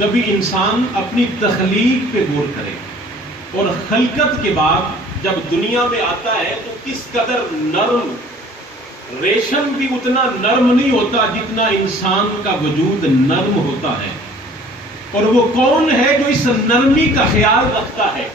کبھی انسان اپنی تخلیق پہ غور کرے اور خلقت کے بعد جب دنیا میں آتا ہے تو کس قدر نرم، ریشم بھی اتنا نرم نہیں ہوتا جتنا انسان کا وجود نرم ہوتا ہے. اور وہ کون ہے جو اس نرمی کا خیال رکھتا ہے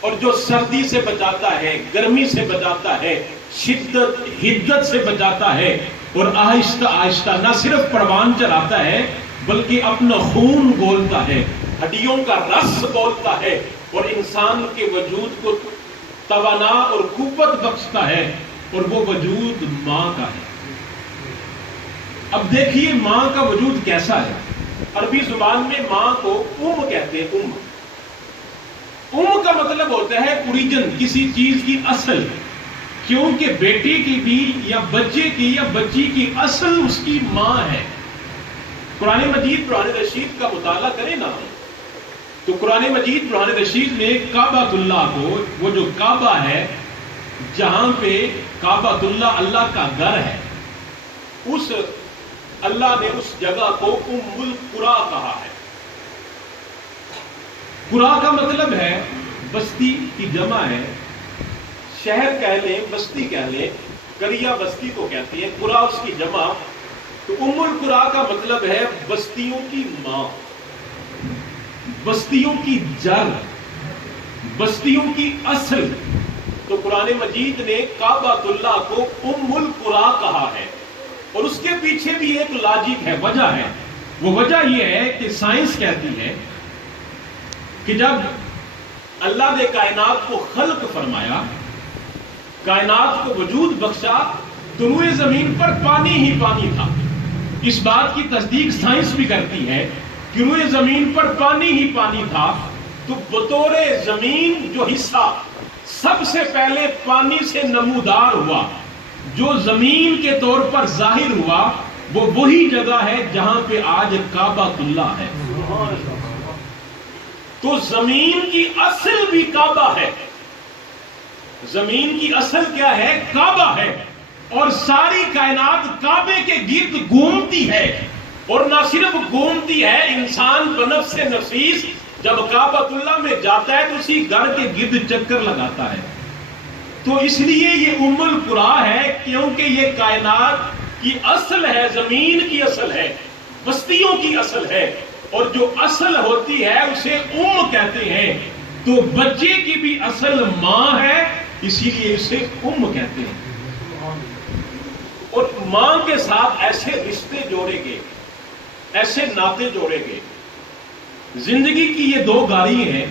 اور جو سردی سے بچاتا ہے، گرمی سے بچاتا ہے، شدت حدت سے بچاتا ہے، اور آہستہ آہستہ نہ صرف پروان چڑھاتا ہے بلکہ اپنا خون گولتا ہے، ہڈیوں کا رس گولتا ہے اور انسان کے وجود کو توانا اور قوت بخشتا ہے، اور وہ وجود ماں کا ہے. اب دیکھیے ماں کا وجود کیسا ہے. عربی زبان میں ماں کو کہتے ہیں. کا مطلب ہوتا ہے اوریجن، کسی چیز کی اصل. کیونکہ بیٹی کی بھی یا بچے کی یا بچی کی اصل اس کی ماں ہے. قرآن مجید قرآن رشید کا مطالعہ کریں نا تو قرآن مجید قرآن رشید میں کعبۃ اللہ کو، وہ جو کعبہ ہے جہاں پہ کعبۃ اللہ اللہ کا گھر ہے، اس اللہ نے اس جگہ کو ام القری کہا ہے. قری کا مطلب ہے بستی کی جمع ہے. شہر کہہ لیں، بستی کہہ لیں، قریہ بستی کو کہتے ہیں، قری اس کی جمع. تو ام القری کا مطلب ہے بستیوں کی ماں، بستیوں کی جڑ، بستیوں کی اصل. تو قرآن مجید نے کعبۃ اللہ کو ام القری کہا ہے. اور اس کے پیچھے بھی ایک لاجک ہے، وجہ ہے. وہ وجہ یہ ہے کہ سائنس کہتی ہے کہ جب اللہ نے کائنات کو خلق فرمایا، کائنات کو وجود بخشا، تو روئے زمین پر پانی ہی پانی تھا. اس بات کی تصدیق سائنس بھی کرتی ہے کہ روئے زمین پر پانی ہی پانی تھا. تو بطور زمین جو حصہ سب سے پہلے پانی سے نمودار ہوا، جو زمین کے طور پر ظاہر ہوا، وہ وہی جگہ ہے جہاں پہ آج کعبۃ اللہ ہے. تو زمین کی اصل بھی کعبہ ہے. زمین کی اصل کیا ہے؟ کعبہ ہے. اور ساری کائنات کعبے کے گرد گھومتی ہے. اور نہ صرف گھومتی ہے، انسان بنفس نفیس جب کعبۃ اللہ میں جاتا ہے تو اسی گھر کے گرد چکر لگاتا ہے. تو اس لیے یہ ام القری ہے کیونکہ یہ کائنات کی اصل ہے، زمین کی اصل ہے، بستیوں کی اصل ہے. اور جو اصل ہوتی ہے اسے کہتے ہیں. تو بچے کی بھی اصل ماں ہے، اسی لیے اسے کہتے ہیں. اور ماں کے ساتھ ایسے رشتے جوڑے گئے، ایسے ناطے جوڑے گئے. زندگی کی یہ دو گاڑی ہیں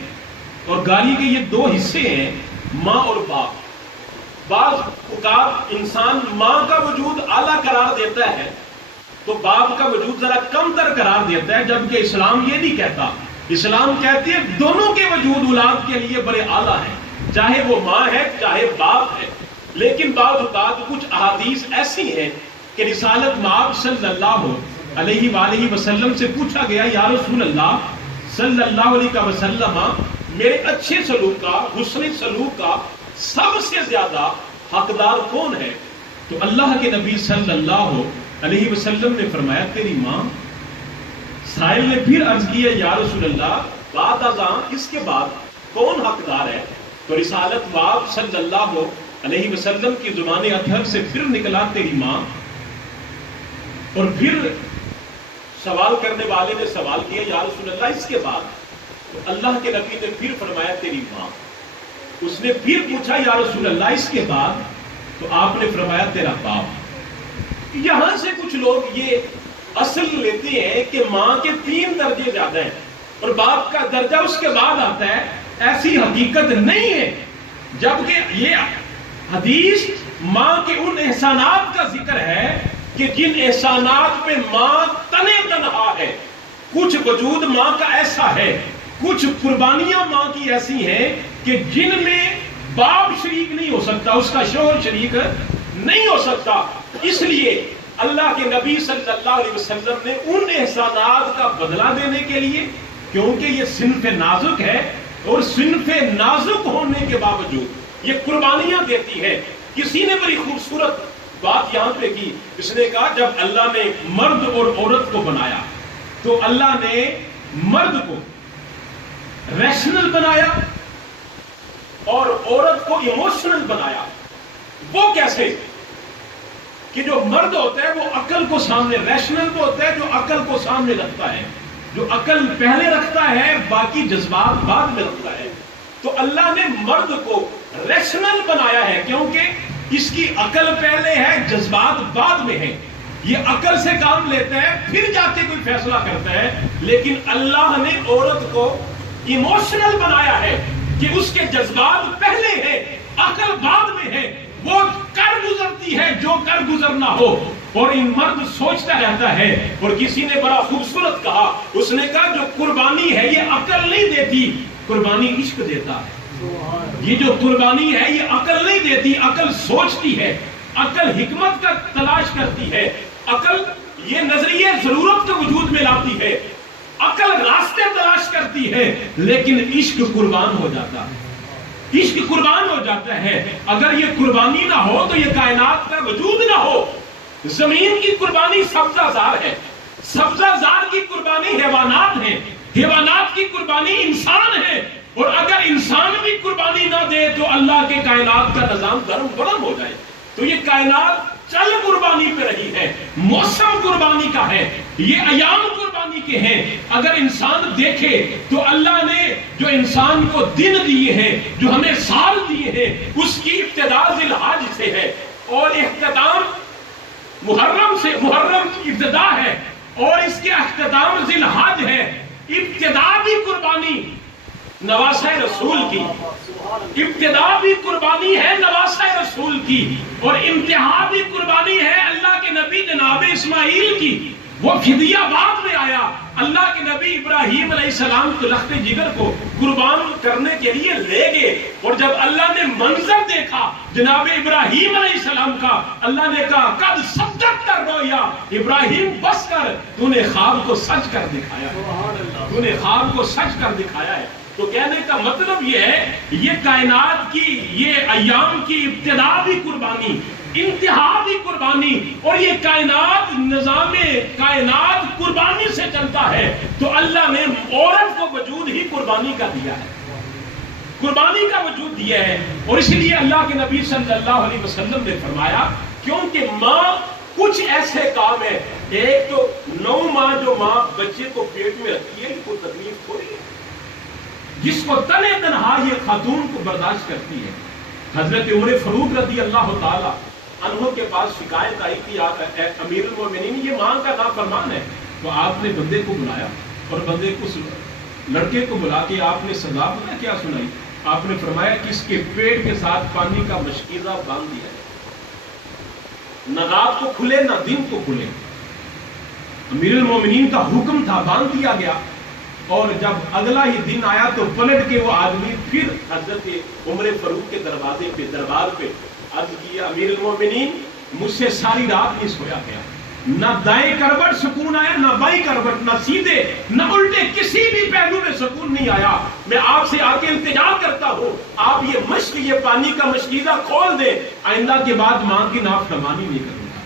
اور گاڑی کے یہ دو حصے ہیں، ماں اور باپ. بعض اوقات انسان ماں کا وجود اعلیٰ قرار دیتا ہے تو باپ کا وجود ذرا کم تر قرار دیتا ہے، جبکہ اسلام یہ نہیں کہتا. اسلام کہتے ہیں دونوں کے وجود اولاد کے لیے بڑے اعلیٰ ہیں، چاہے وہ ماں ہے چاہے باپ ہے. لیکن بعض اوقات کچھ احادیث ایسی ہیں کہ رسالت مآب صلی اللہ علیہ وآلہ وسلم سے پوچھا گیا، یا رسول اللہ صلی اللہ علیہ وسلم، میرے اچھے سلوک کا، حسن سلوک کا سب سے زیادہ حقدار کون ہے؟ تو اللہ کے نبی صلی اللہ علیہ وسلم نے فرمایا تیری ماں. سائل نے پھر عرض کیا، یا رسول اللہ بعد ازاں، اس کے بعد کون حقدار ہے؟ تو رسالت مآب صلی اللہ علیہ وسلم کی زبان اطہر سے پھر نکلا تیری ماں. اور پھر سوال کرنے والے نے سوال کیا، یا رسول اللہ اس کے بعد؟ تو اللہ کے نبی نے پھر فرمایا تیری ماں. اس نے پھر پوچھا، یا رسول اللہ اس کے بعد؟ تو آپ نے فرمایا تیرا باپ. یہاں سے کچھ لوگ یہ اصل لیتے ہیں کہ ماں کے 3 درجے زیادہ ہیں اور باپ کا درجہ اس کے بعد آتا ہے. ایسی حقیقت نہیں ہے، جبکہ یہ حدیث ماں کے ان احسانات کا ذکر ہے کہ جن احسانات پہ ماں تنہا ہے. کچھ وجود ماں کا ایسا ہے، کچھ قربانیاں ماں کی ایسی ہیں کہ جن میں باپ شریک نہیں ہو سکتا، اس کا شوہر شریک نہیں ہو سکتا. اس لیے اللہ کے نبی صلی اللہ علیہ وسلم نے ان احسانات کا بدلہ دینے کے لیے، کیونکہ یہ صنف نازک ہے اور صنف نازک ہونے کے باوجود یہ قربانیاں دیتی ہے. کسی نے بڑی خوبصورت بات یہاں پہ کی، اس نے کہا جب اللہ نے مرد اور عورت کو بنایا تو اللہ نے مرد کو ریشنل بنایا اور عورت کو ایموشنل بنایا. وہ کیسے؟ کہ جو مرد ہوتا ہے وہ عقل کو سامنے، ریشنل وہ ہوتا ہے جو عقل کو سامنے رکھتا ہے، جو عقل پہلے رکھتا ہے باقی جذبات بعد میں رکھتا ہے. تو اللہ نے مرد کو ریشنل بنایا ہے کیونکہ اس کی عقل پہلے ہے، جذبات بعد میں ہے. یہ عقل سے کام لیتا ہے پھر جا کے کوئی فیصلہ کرتا ہے. لیکن اللہ نے عورت کو ایموشنل بنایا ہے کہ اس کے جذبات پہلے ہیں، عقل بعد میں ہے. وہ کر گزرتی ہے جو کر گزرنا ہو. اور ان مرد سوچتا رہتا ہے. اور کسی نے بڑا خوبصورت کہا، اس نے کہا جو قربانی ہے یہ عقل نہیں دیتی، قربانی عشق دیتا ہے. یہ جو قربانی ہے یہ عقل نہیں دیتی، عقل سوچتی ہے، عقل حکمت کا تلاش کرتی ہے، عقل یہ نظریے ضرورت کو وجود میں لاتی ہے، عقل راستے تلاش کرتی ہے. لیکن عشق قربان ہو جاتا ہے، عشق قربان ہو جاتا ہے. اگر یہ قربانی نہ ہو تو یہ کائنات کا وجود نہ ہو. زمین کی قربانی سبزہ زار ہے، سبزہ زار کی قربانی حیوانات ہیں، حیوانات کی قربانی انسان ہے. اور اگر انسان بھی قربانی نہ دے تو اللہ کے کائنات کا نظام دھرم برم ہو جائے. تو یہ کائنات چل قربانی پہ رہی ہے، موسم قربانی کا ہے، یہ ایام قربانی کے ہیں. اگر انسان دیکھے تو اللہ نے جو انسان کو دن دیے ہیں، جو ہمیں سال دیے ہیں، اس کی ابتدا ذی الحج سے ہے اور اختتام محرم سے، محرم کی ابتدا ہے اور اس کے اختتام ذی الحج ہے. ابتدا بھی قربانی نواسہ رسول کی، ابتدا بھی قربانی ہے نواسہ رسول کی، اور انتہا بھی قربانی ہے اللہ کے نبی جناب اسماعیل کی. وہ فدیہ بعد میں آیا. اللہ کے نبی ابراہیم علیہ السلام کے لخت جگر کو قربان کرنے کے لیے لے گئے. اور جب اللہ نے منظر دیکھا جناب ابراہیم علیہ السلام کا، اللہ نے کہا قد صدقت الرؤیا، ابراہیم بس کر، تو نے خواب کو سچ کر دکھایا ہے، تو نے خواب کو سچ کر دکھایا ہے. تو کہنے کا مطلب یہ ہے یہ کائنات کی، یہ ایام کی ابتدا بھی قربانی، انتہا بھی قربانی، اور یہ کائنات نظام کائنات قربانی سے چلتا ہے. تو اللہ نے عورت کو وجود ہی قربانی کا دیا ہے، قربانی کا وجود دیا ہے. اور اس لیے اللہ کے نبی صلی اللہ علیہ وسلم نے فرمایا کیونکہ ماں کچھ ایسے کام ہے، ایک تو 9 ماہ جو ماں بچے کو پیٹ میں رکھتی ہے کوئی تکلیف ہو رہی ہے، جس کو تنے تنہا یہ خاتون کو برداشت کرتی ہے. حضرت عمر فاروق رضی اللہ تعالی عنہ کے پاس شکایت آئی تھی امیر المومنین یہ ماں کا نافرمان ہے. تو آپ نے بندے کو بلایا اور بندے کو لڑکے کو بلا کے آپ نے سزا پتہ کیا سنائی؟ آپ نے فرمایا کہ اس کے پیٹ کے ساتھ پانی کا مشکیزہ باندھ دیا ہے، نہ رات کو کھلے نہ دن کو کھلے. امیر المومنین کا حکم تھا، باندھ دیا گیا. اور جب اگلا ہی دن آیا تو پلٹ کے وہ آدمی پھر حضرت عمر فاروق کے دربار پہ عرض کیا امیر المومنین مجھ سے ساری رات نہیں سویا گیا، نہ دائیں کروٹ سکون آیا، نہ بائیں کروٹ، نہ سیدھے نہ الٹے، کسی بھی پہلو میں سکون نہیں آیا. میں آپ سے آ کے التجا کرتا ہوں آپ یہ مشق، یہ پانی کا مشکیزہ کھول دیں، آئندہ کے بعد ماں کی نافرمانی نہیں کروں گا.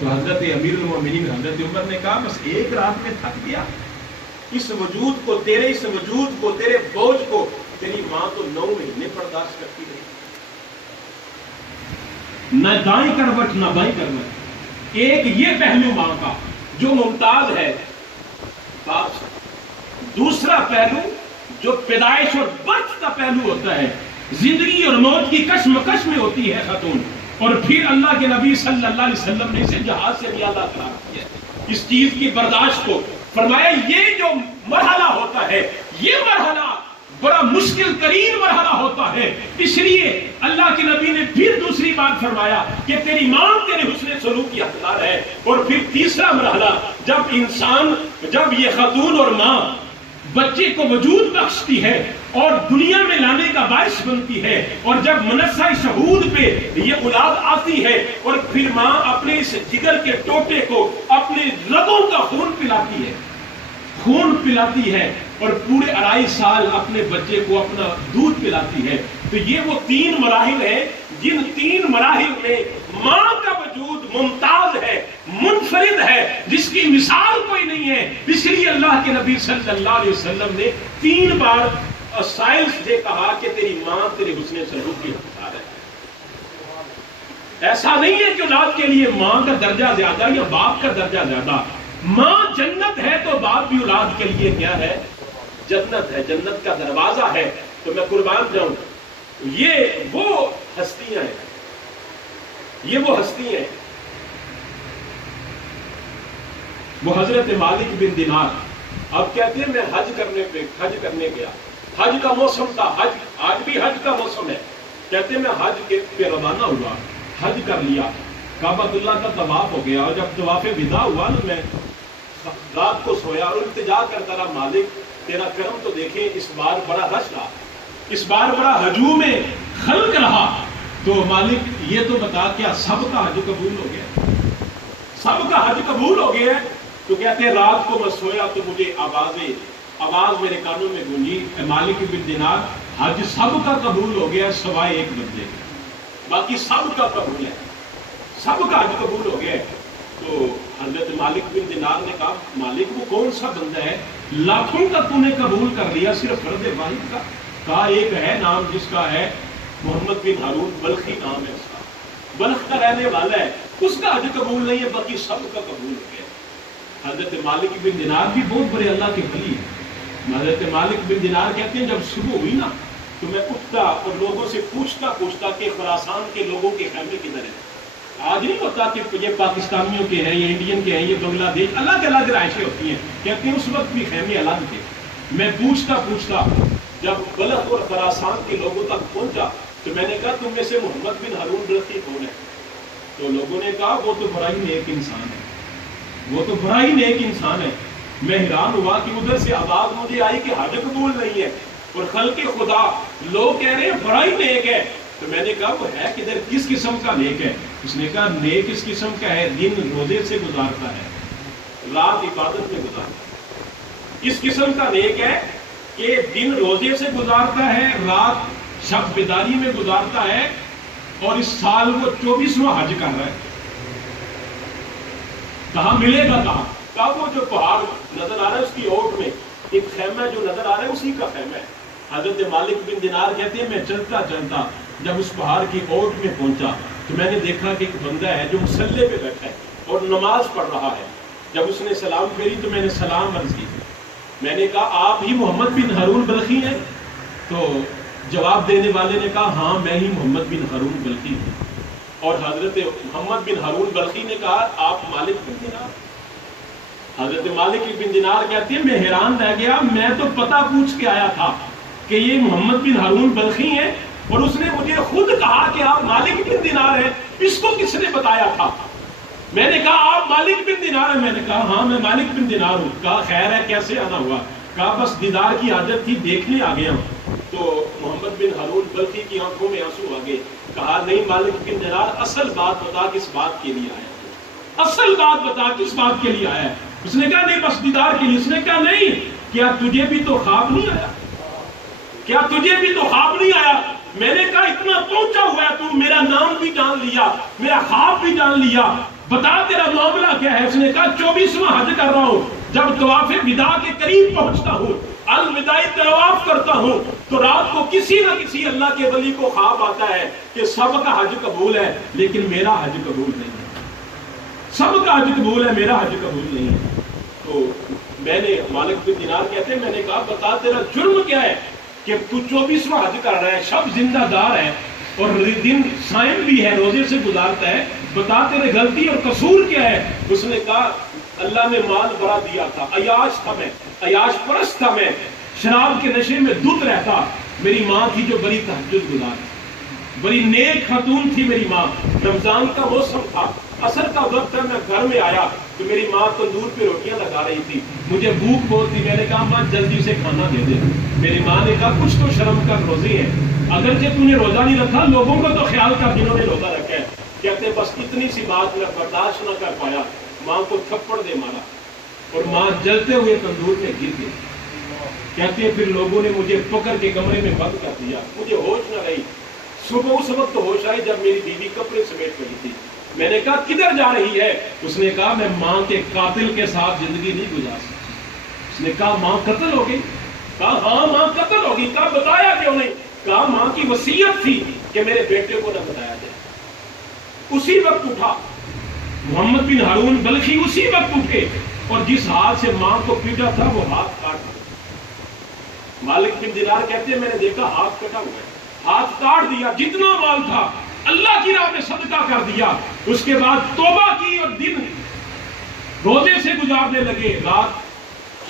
تو حضرت امیر المومنین حضرت عمر نے کہا بس ایک رات میں تھک گیا، اس وجود کو، تیرے اس وجود کو، تیرے بوجھ کو تیری ماں تو 9 مہینے برداشت کرتی رہی، نہ دائیں کروٹ نہ بائیں کروٹ. ایک یہ پہلو ماں کا جو ممتاز ہے باپ سے. دوسرا پہلو جو پیدائش اور برتھ کا پہلو ہوتا ہے، زندگی اور موت کی کشمکش میں ہوتی ہے خاتون. اور پھر اللہ کے نبی صلی اللہ علیہ وسلم نے اسے جہاز سے بھی اعلیٰ قرار دیا اس چیز کی برداشت کو. فرمایا یہ جو مرحلہ ہوتا ہے یہ مرحلہ بڑا مشکل ترین مرحلہ ہوتا ہے. اس لیے اللہ کے نبی نے پھر دوسری بات فرمایا کہ تیری ماں تیرے حسن سلوک کی حقدار ہے. اور پھر تیسرا مرحلہ جب یہ خاتون اور ماں بچے کو وجود بخشتی ہے اور دنیا میں لانے کا باعث بنتی ہے، اور جب منصہ شہود پہ یہ اولاد آتی ہے اور پھر ماں اپنے اس جگر کے ٹوٹے کو اپنے رگوں کا خون پلاتی ہے اور پورے 2.5 سال اپنے بچے کو اپنا دودھ پلاتی ہے. تو یہ وہ 3 مراحل ہیں جن 3 مراحل میں ماں کا وجود ممتاز ہے، منفرد ہے، جس کی مثال کوئی نہیں ہے۔ اس لیے اللہ کے نبی صلی اللہ علیہ وسلم نے 3 بار سائل سے کہا کہ تیری ماں تیرے حسن سلوک کی حقدار ہے۔ ایسا نہیں ہے کہ اولاد کے لیے ماں کا درجہ زیادہ یا باپ کا درجہ زیادہ۔ ماں جنت ہے تو باپ بھی اولاد کے لیے کیا ہے؟ جنت ہے، جنت کا دروازہ ہے۔ تو میں قربان جاؤں، یہ وہ ہستیاں ہیں، یہ وہ ہستی ہیں۔ وہ حضرت مالک بن دینار اب کہتے ہیں میں حج کرنے گیا، حج کا موسم تھا، آج بھی حج کا موسم ہے۔ کہتے ہیں میں حج پہ روانہ ہوا، حج کر لیا، کعبۃ اللہ کا طواف ہو گیا، اور جب طواف ودا ہوا نا میں رات کو سویا اور التجا کرتا رہا، مالک تیرا کرم تو دیکھیں، اس بار بڑا رش رہا، اس بار بڑا ہجوم خلق رہا، تو مالک یہ تو بتا کیا سب کا حج قبول ہو گیا؟ سب کا حج قبول ہو گیا؟ تو کہتے ہیں رات کو میں سویا تو مجھے آواز میرے کانوں میں گونجی، مالک بن دینار حج سب کا قبول ہو گیا سوائے ایک بندے، باقی سب کا قبول ہے، سب کا حج قبول ہو گیا۔ تو حضرت مالک بن دینار نے کہا مالک وہ کون سا بندہ ہے لاکھوں کا تو نے قبول کر لیا صرف فرد واحد کا؟ کہا ایک ہے نام جس کا ہے محمد بن ہارون بلخی، نام ہے اس کا، بلخ کا رہنے والا ہے، اس کا حج قبول نہیں ہے، باقی سب کا قبول ہو گیا۔ حضرت مالک بن دینار بھی بہت بڑے اللہ کے ولی ہیں۔ حضرت مالک بن دینار کہتے ہیں جب صبح ہوئی نا تو میں اٹھتا اور لوگوں سے پوچھتا کہ خراسان کے لوگوں کے خیمے کدھر ہیں؟ آج نہیں ہوتا کہ یہ پاکستانیوں کے ہیں، یہ انڈین کے ہیں، یہ بنگلہ دیش، الگ الگ رہائشیں ہوتی ہیں، کہتے ہیں اس وقت بھی خیمے الگ تھے۔ میں پوچھتا جب بلخ اور خراسان کے لوگوں تک پہنچا تو میں نے کہا تم میں سے محمد بن ہارون بلخی کون ہے؟ تو لوگوں نے کہا وہ تو بڑا ہی نیک انسان ہے، وہ تو بڑا ہی نیک انسان ہے۔ میں حیران ہوا کہ ادھر سے آواز مجھے آئی کہ حج قبول نہیں ہے، اور خلق خدا لوگ کہہ رہے ہیں بڑا ہی نیک ہے۔ تو میں نے کہا وہ ہے کدھر، کس قسم کا نیک ہے؟ اس نے کہا نیک اس قسم کا ہے دن روزے سے گزارتا ہے، رات عبادت میں گزارتا ہے۔ اس قسم کا نیک ہے کہ دن روزے سے گزارتا ہے، رات شب بیداری میں گزارتا ہے، اور اس سال وہ 24واں حج کر رہا ہے۔ کہاں ملے گا؟ کہاں وہ جو پہاڑ نظر آ رہا ہے اس کی اوٹ میں ایک خیمہ جو نظر آ رہا ہے اسی کا خیمہ ہے۔ حضرت مالک بن دینار کہتے ہیں میں چلتا جب اس پہاڑ کی اوٹ میں پہنچا تو میں نے دیکھا کہ ایک بندہ ہے جو مصلے پہ بیٹھا ہے اور نماز پڑھ رہا ہے۔ جب اس نے سلام پھیری تو میں نے سلام عرض کی، میں نے کہا آپ ہی محمد بن ہارون بلخی ہیں؟ تو جواب دینے والے نے کہا ہاں میں ہی محمد بن ہارون بلخی ہوں۔ اور حضرت محمد بن ہارون بلخی نے کہا آپ مالک بن دینار؟ حضرت مالک بن دینار کہتے ہیں میں حیران رہ گیا، میں تو پتہ پوچھ کے آیا تھا کہ یہ محمد بن ہارون بلخی ہیں، اور اس نے مجھے خود کہا کہ آپ مالک بن دینار ہیں، اس کو کس نے بتایا تھا؟ میں نے کہا آپ مالک بن دینار ہیں؟ میں نے کہا ہاں میں مالک بن دینار ہوں۔ کہا خیر ہے کیسے آنا ہوا؟ کہا بس دیدار کی عادت تھی دیکھنے آ گیا ہوں۔ تو محمد بن ہارون بلخی کی آنکھوں میں آنسو آ گئے۔ کہا نہیں مالک بن دینار اصل بات بتا کس بات کے لیے آیا، اصل بات بتا کس بات کے لیے آیا ہے؟ اس نے کہا نہیں بس دیدار کے لیے۔ اس نے کہا نہیں، کیا تجھے بھی تو خواب نہیں آیا؟ کیا تجھے بھی تو خواب نہیں آیا؟ میں نے کہا اتنا پہنچا ہوا ہے تو میرا نام بھی جان لیا، میرا خواب بھی جان لیا، بتا تیرا معاملہ کیا ہے؟ اس نے کہا 24واں حج کر رہا ہوں، جب طواف ودا کے قریب پہنچتا ہوں، الوداعی طواف کرتا ہوں تو رات کو کسی نہ کسی اللہ کے ولی کو خواب آتا ہے کہ سب کا حج قبول ہے لیکن میرا حج قبول نہیں ہے، سب کا حج قبول ہے میرا حج قبول نہیں ہے۔ تو میں نے مالک بن دینار کہتے ہیں میں نے کہا بتا تیرا جرم کیا ہے کہ تو 24واں حج کر رہا ہے، شب زندہ دار ہے اور دن صائم بھی ہے، روزے سے گزارتا ہے، بتا تیرے غلطی اور قصور کیا ہے؟ اس نے کہا اللہ نے مال بڑا دیا تھا، عیاش تھا میں، عیاش پرست تھا میں، شراب کے نشے میں دھت رہتا۔ میری ماں تھی جو بڑی تہجد گزار، بڑی نیک خاتون تھی میری ماں۔ رمضان کا موسم تھا، عصر کا وقت ہے، میں گھر میں آیا تو میری ماں تندور پہ روٹیاں لگا رہی تھی، مجھے بھوک بہت تھی، میں نے کہا ماں جلدی سے کھانا دے دے۔ میری ماں نے کہا کچھ تو شرم کر، روزے ہیں، اگرچہ تو نے روزہ نہیں رکھا لوگوں کو تو خیال کر جنہوں نے روزہ رکھا ہے۔ کہتے بس اتنی سی بات میں برداشت نہ کر پایا، ماں کو تھپڑ دے مارا اور ماں جلتے ہوئے تندور میں گر گئی۔ کہتے ہیں پھر لوگوں نے مجھے پکڑ کے کمرے میں بند کر دیا، مجھے ہوش نہ رہی۔ صبح اس وقت ہوش آئی جب میری بیوی کپڑے سمیٹ رہی تھی۔ میں نے کہا کدھر جا رہی ہے؟ اس نے کہا میں ماں کے قاتل کے ساتھ زندگی نہیں گزار سکتی۔ اس نے کہا ماں قتل ہو گئی؟ کہا ہاں ماں قتل ہو گئی۔ کہا بتایا کیوں نہیں؟ کہا ماں کی وصیت تھی کہ میرے بیٹے کو نہ بتایا جائے۔ اسی وقت اٹھا محمد بن ہارون بلخی، اسی وقت اٹھے اور جس ہاتھ سے ماں کو پیٹا تھا وہ ہاتھ کاٹ دیا۔ مالک بن دینار کہتے ہیں میں نے دیکھا ہاتھ کٹا ہوا ہے، ہاتھ کاٹ دیا، جتنا مال تھا اللہ کی راہ میں صدقہ کر دیا۔ اس کے بعد توبہ کی اور دن روزے سے گزارنے لگے، رات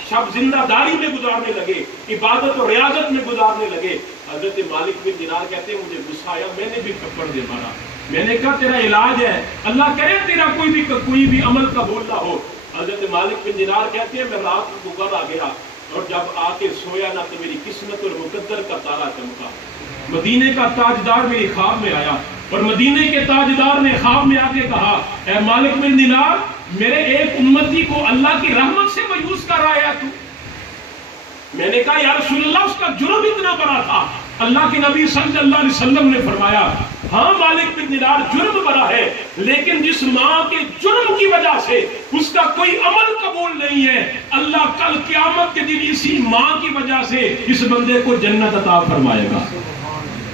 شب زندہ داری میں گزارنے لگے، عبادت اور ریاضت میں گزارنے لگے۔ حضرت مالک بن دینار کہتے ہیں مجھے غصہ آیا، میں نے بھی تھپڑ دے مارا۔ میں نے کہا تیرا علاج ہے، اللہ کرے تیرا کوئی بھی عمل قبول نہ ہو۔ حضرت مالک بن دینار کہتے ہیں میں رات کو گھر آ گیا اور جب آ کے سویا نہ تو میری قسمت اور مقدر کا تارا چمکا۔ مدینے کا تاجدار میری خواب میں آیا اور مدینے کے تاجدار نے خواب میں آ کے کہا اے مالک بن دینار، میرے ایک امتی کو اللہ کی رحمت سے مایوس کر رہا ہے تو؟ میں نے کہا یا رسول اللہ اس کا جرم اتنا بڑا تھا؟ اللہ کے نبی صلی اللہ علیہ وسلم نے فرمایا ہاں مالک بن دینار جرم بڑا ہے، لیکن جس ماں کے جرم کی وجہ سے اس کا کوئی عمل قبول نہیں ہے، اللہ کل قیامت کے دن اسی ماں کی وجہ سے اس بندے کو جنت عطا فرمائے گا۔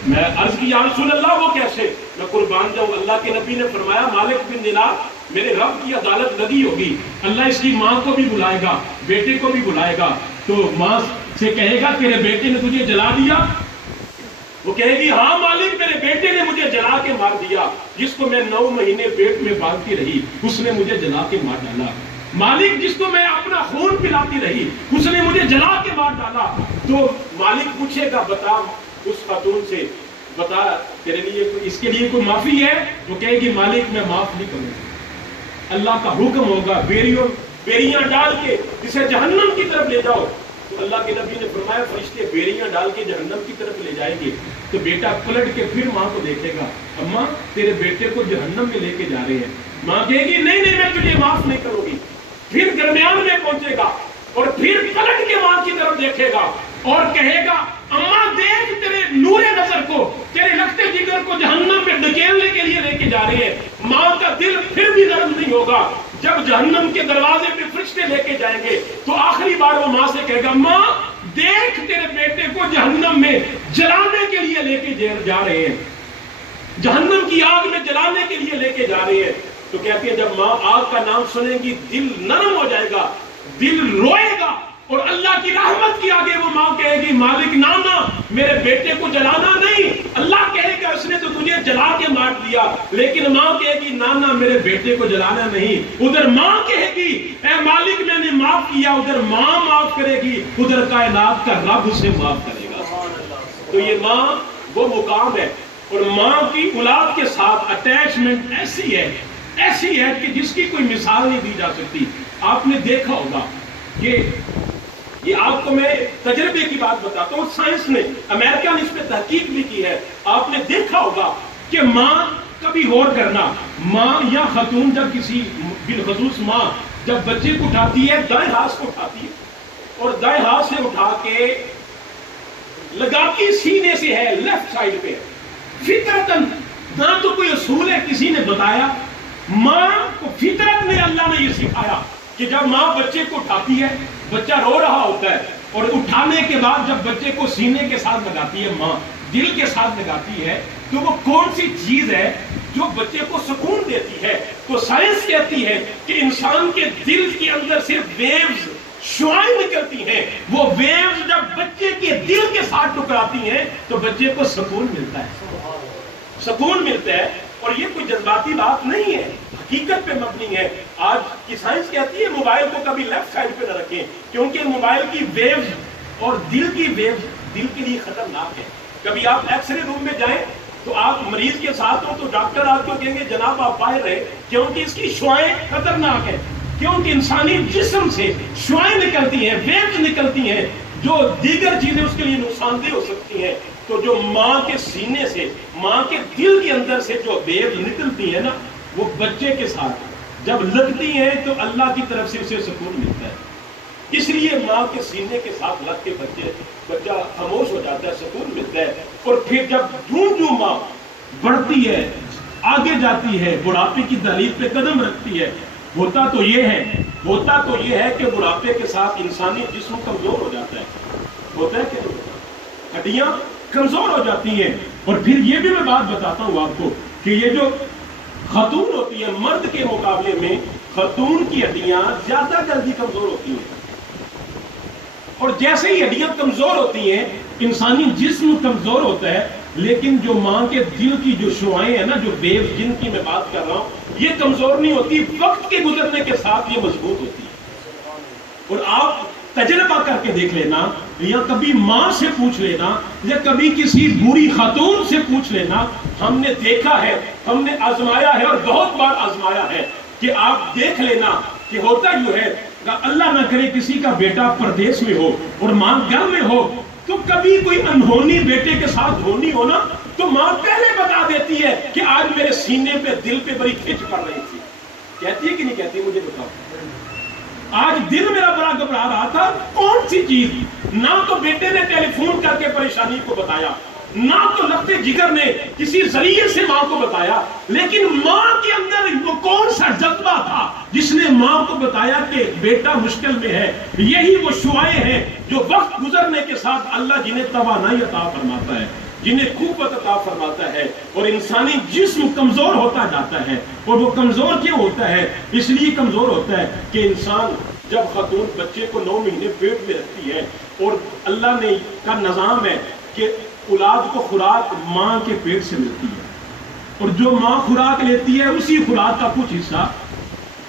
میں عرض کی یا رسول اللہ وہ کیسے؟ میں قربان جاؤں، اللہ کے نبی نے فرمایا مالک بن دینار میرے رب کی عدالت لگی ہوگی، اللہ اس کی ماں کو بھی بلائے گا، بیٹے کو بھی بلائے گا، تو ماں سے کہے گا تیرے بیٹے نے تجھے جلا دیا؟ وہ کہے گی ہاں مالک میرے بیٹے نے مجھے جلا کے مار دیا، جس کو میں 9 مہینے پیٹ میں باندھتی رہی اس نے مجھے جلا کے مار ڈالا۔ مالک جس کو میں اپنا خون پلاتی رہی اس نے مجھے جلا کے مار ڈالا۔ تو مالک پوچھے گا بتا اس خاتون سے، بتا تیرے لیے اس کے لیے کوئی معافی ہے؟ وہ کہے گی مالک میں معاف نہیں کروں گا۔ اللہ کا حکم ہوگا بیریاں ڈال کے اسے جہنم کی طرف لے جاؤ۔ تو اللہ کے نبی نے فرمایا فرشتے بیریاں ڈال کے جہنم کی طرف لے جائیں گے تو بیٹا پلٹ کے پھر ماں کو دیکھے گا، اماں تیرے بیٹے کو جہنم میں لے کے جا رہے ہیں۔ ماں کہے گی نہیں نہیں میں تجھے معاف نہیں کروں گی۔ پھر درمیان میں پہنچے گا اور پھر پلٹ کے ماں کی طرف دیکھے گا اور کہے گا اماں دیکھ تیرے نور نظر کو، تیرے لختے جگر کو جہنم میں ڈھکیلنے کے لیے لے کے جا رہے ہیں۔ ماں کا دل پھر بھی نرم نہیں ہوگا۔ جب جہنم کے دروازے پہ فرشتے لے کے جائیں گے تو آخری بار وہ ماں سے کہے گا ماں دیکھ تیرے بیٹے کو جہنم میں جلانے کے لیے لے کے جا رہے ہیں، جہنم کی آگ میں جلانے کے لیے لے کے جا رہے ہیں۔ تو کہتے ہیں جب ماں آگ کا نام سنیں گی دل نرم ہو جائے گا، دل روئے گا اور اللہ کی رحمت کی آگے وہ ماں کہے گی مالک نانا میرے بیٹے کو جلانا نہیں، اللہ کہے گا اس نے تو تجھے جلا کے مار دیا، لیکن ماں کہے گی نانا میرے بیٹے کو جلانا نہیں۔ ادھر ماں کہے گی اے مالک میں نے معاف کیا، ادھر ماں معاف کرے گی، ادھر کائنات کا رب اسے معاف کرے گا۔ تو یہ ماں وہ مقام ہے اور ماں کی اولاد کے ساتھ اٹیچمنٹ ایسی ہے کہ جس کی کوئی مثال نہیں دی جا سکتی۔ آپ نے دیکھا ہوگا کہ یہ آپ کو میں تجربے کی بات بتاتا ہوں، سائنس نے امریکہ نے اس پہ تحقیق بھی کی ہے۔ آپ نے دیکھا ہوگا کہ ماں کبھی غور کرنا، ماں یا خاتون جب کسی بالخصوص ماں جب بچے کو اٹھاتی ہے دائیں ہاتھ سے اٹھاتی ہے اور دائیں ہاتھ سے اٹھا کے لگاتی سینے سے ہے لیفٹ سائیڈ پہ، فطرتاً نہ تو کوئی اصول ہے کسی نے بتایا، ماں کو فطرت میں اللہ نے یہ سکھایا کہ جب ماں بچے کو اٹھاتی ہے بچہ رو رہا ہوتا ہے اور اٹھانے کے بعد جب بچے کو سینے کے ساتھ لگاتی ہے ماں، دل کے ساتھ لگاتی ہے، تو وہ کون سی چیز ہے جو بچے کو سکون دیتی ہے؟ تو سائنس کہتی ہے کہ انسان کے دل کے اندر صرف ویوز شعاعیں نکلتی ہیں، وہ ویوز جب بچے کے دل کے ساتھ ٹکراتی ہیں تو بچے کو سکون ملتا ہے، سکون ملتا ہے۔ اور یہ کوئی جذباتی بات نہیں ہے، حقیقت پہ مبنی ہے۔ آج کی سائنس کہتی ہے موبائل کو کبھی لیفٹ سائڈ پہ نہ رکھیں کیونکہ موبائل کی ویوز اور دل کی ویوز دل کے لیے خطرناک ہے۔ کبھی آپ ایکس رے روم میں جائیں تو آپ مریض کے ساتھ ہو تو ڈاکٹر آپ کو کہیں گے جناب آپ باہر رہے، کیونکہ اس کی شعاعیں خطرناک ہیں، کیونکہ انسانی جسم سے شعاعیں نکلتی ہیں، ویوز نکلتی ہیں جو دیگر چیزیں اس کے لیے نقصان دہ ہو سکتی ہیں۔ تو جو ماں کے سینے سے، ماں کے دل کے اندر سے جو ویوز نکلتی ہیں نا، وہ بچے کے ساتھ جب لگتی ہیں تو اللہ کی طرف سے اسے سکون ملتا ہے۔ اس لیے ماں کے سینے کے ساتھ لگ کے بچہ خاموش ہو جاتا ہے، سکون ملتا ہے. اور پھر جب جوں ماں بڑھتی ہے، آگے جاتی ہے، بڑھاپے کی دہلیز پہ قدم رکھتی ہے، ہوتا تو یہ ہے کہ بڑھاپے کے ساتھ انسانی جسم کمزور ہو جاتا ہے. ہوتا ہے کہ ہڈیاں کمزور ہو جاتی ہیں. اور پھر یہ بھی میں بات بتاتا ہوں آپ کو کہ یہ جو خاتون ہوتی ہے، مرد کے مقابلے میں خاتون کی ہڈیاں زیادہ جلدی کمزور ہوتی ہیں. اور جیسے ہی ہڈیاں کمزور ہوتی ہیں انسانی جسم کمزور ہوتا ہے، لیکن جو ماں کے دل کی جو شعائیں ہیں نا، جو ویوز جن کی میں بات کر رہا ہوں، یہ کمزور نہیں ہوتی، وقت کے گزرنے کے ساتھ یہ مضبوط ہوتی ہے. اور آپ تجربہ کر کے دیکھ لینا، یا کبھی ماں سے پوچھ لینا، یا کبھی کسی بری خاتون سے پوچھ لینا، ہم نے دیکھا ہے، ہم نے آزمایا ہے اور بہت بار آزمایا ہے کہ آپ دیکھ لینا کہ ہوتا جو ہے، اللہ نہ کرے کسی کا بیٹا پردیس میں ہو اور ماں گھر میں ہو، تو کبھی کوئی انہونی بیٹے کے ساتھ ہونی ہونا تو ماں پہلے بتا دیتی ہے کہ آج میرے سینے پہ دل پہ بڑی کھچ پڑ رہی تھی. کہتی ہے کہ نہیں کہتی؟ مجھے بتاؤ. آج دل میرا بڑا گھبرا رہا تھا. کون سی چیز؟ نہ تو بیٹے نے ٹیلی فون کر کے پریشانی کو بتایا، نہ تو لگتے جگر نے کسی ذریعے سے ماں کو بتایا، لیکن ماں کے اندر وہ کون سا جذبہ تھا جس نے ماں کو بتایا کہ بیٹا مشکل میں ہے. یہی وہ شعائیں ہیں جو وقت گزرنے کے ساتھ اللہ جنہیں توانائی عطا فرماتا ہے، جنہیں قوت عطا فرماتا ہے، اور انسانی جسم کمزور ہوتا جاتا ہے. اور وہ کمزور کیوں ہوتا ہے؟ اس لیے کمزور ہوتا ہے کہ انسان جب خاتون بچے کو 9 مہینے پیٹ میں رکھتی ہے، اور اللہ نے کا نظام ہے کہ اولاد کو خوراک ماں کے پیٹ سے ملتی ہے، اور جو ماں خوراک لیتی ہے اسی خوراک کا کچھ حصہ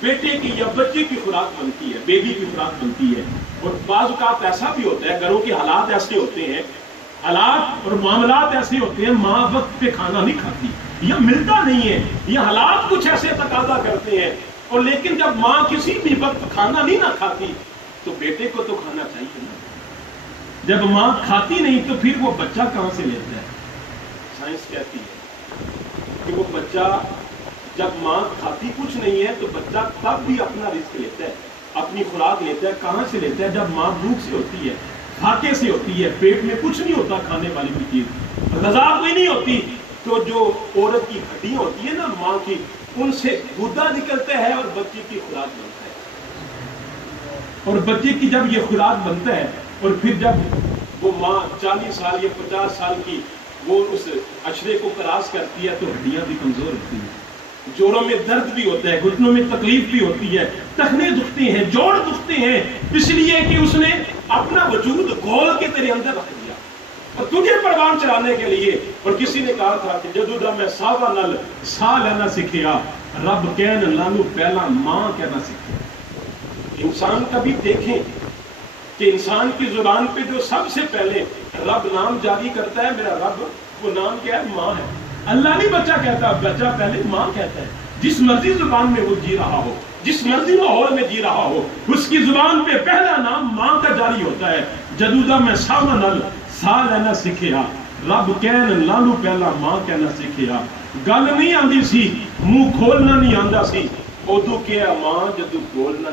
بیٹے کی یا بچے کی خوراک بنتی ہے، بیبی کی خوراک بنتی ہے. اور بعض اوقات ایسا بھی ہوتا ہے، گھروں کے حالات ایسے ہوتے ہیں، حالات اور معاملات ایسے ہوتے ہیں، ماں وقت پہ کھانا نہیں کھاتی یا ملتا نہیں ہے، یا حالات کچھ ایسے تقاضا کرتے ہیں. اور لیکن جب ماں کسی بھی وقت کھانا نہیں نہ کھاتی تو بیٹے کو تو کھانا چاہیے نا. جب ماں کھاتی نہیں تو پھر وہ بچہ کہاں سے لیتا ہے؟ سائنس کہتی ہے کہ وہ بچہ جب ماں کھاتی کچھ نہیں ہے تو بچہ تب بھی اپنا رزق لیتا ہے، اپنی خوراک لیتا ہے. کہاں سے لیتا ہے؟ جب ماں بھوک سے ہوتی ہے، پھاکے سے ہوتی ہے، پیٹ میں کچھ نہیں ہوتا کھانے والی بھی چیز، غذا کوئی نہیں ہوتی، تو جو عورت کی ہڈیاں ہوتی ہے نا ماں کی، ان سے گودا نکلتا ہے اور بچے کی خوراک بنتا ہے. اور بچے کی جب یہ خوراک بنتا ہے، اور پھر جب وہ ماں 40 سال یا 50 سال کی وہ اس عشرے کو کراس کرتی ہے تو ہڈیاں بھی کمزور ہوتی ہیں، جوڑوں میں درد بھی ہوتا ہے، گھٹنوں میں تکلیف بھی ہوتی ہے، ٹخنے دکھتے ہیں، جوڑ دکھتے ہیں، اس لیے کہ اس نے اپنا وجود گھول کے تیرے اندر رکھ دیا اور تجھے پروان چلانے کے لیے. اور کسی نے کہا تھا کہ جدودا میں ساوا نل سا لینا سکھیا، رب کہن لانو پہلا ماں کہنا سکھیا. انسان کا بھی دیکھیں کہ انسان کی زبان پہ جو سب سے پہلے رب نام جاری کرتا ہے، میرا رب، وہ نام کیا ہے؟ ماں ہے. اللہ نہیں بچہ کہتا، بچہ پہلے ماں کہتا ہے. جس مرضی زبان میں وہ جی رہا ہو، جس مرضی ماحول میں جی رہا ہو، اس کی زبان پہ پہلا نام ماں کا جاری ہوتا ہے. جدودا میں ساوا نل سا لینا سکھیا، رب کہن لانو پہلا ماں کہنا سکھیا. گل نہیں آندی سی، منہ کھولنا نہیں آندا سی، ادو کیا ماں جدو بولنا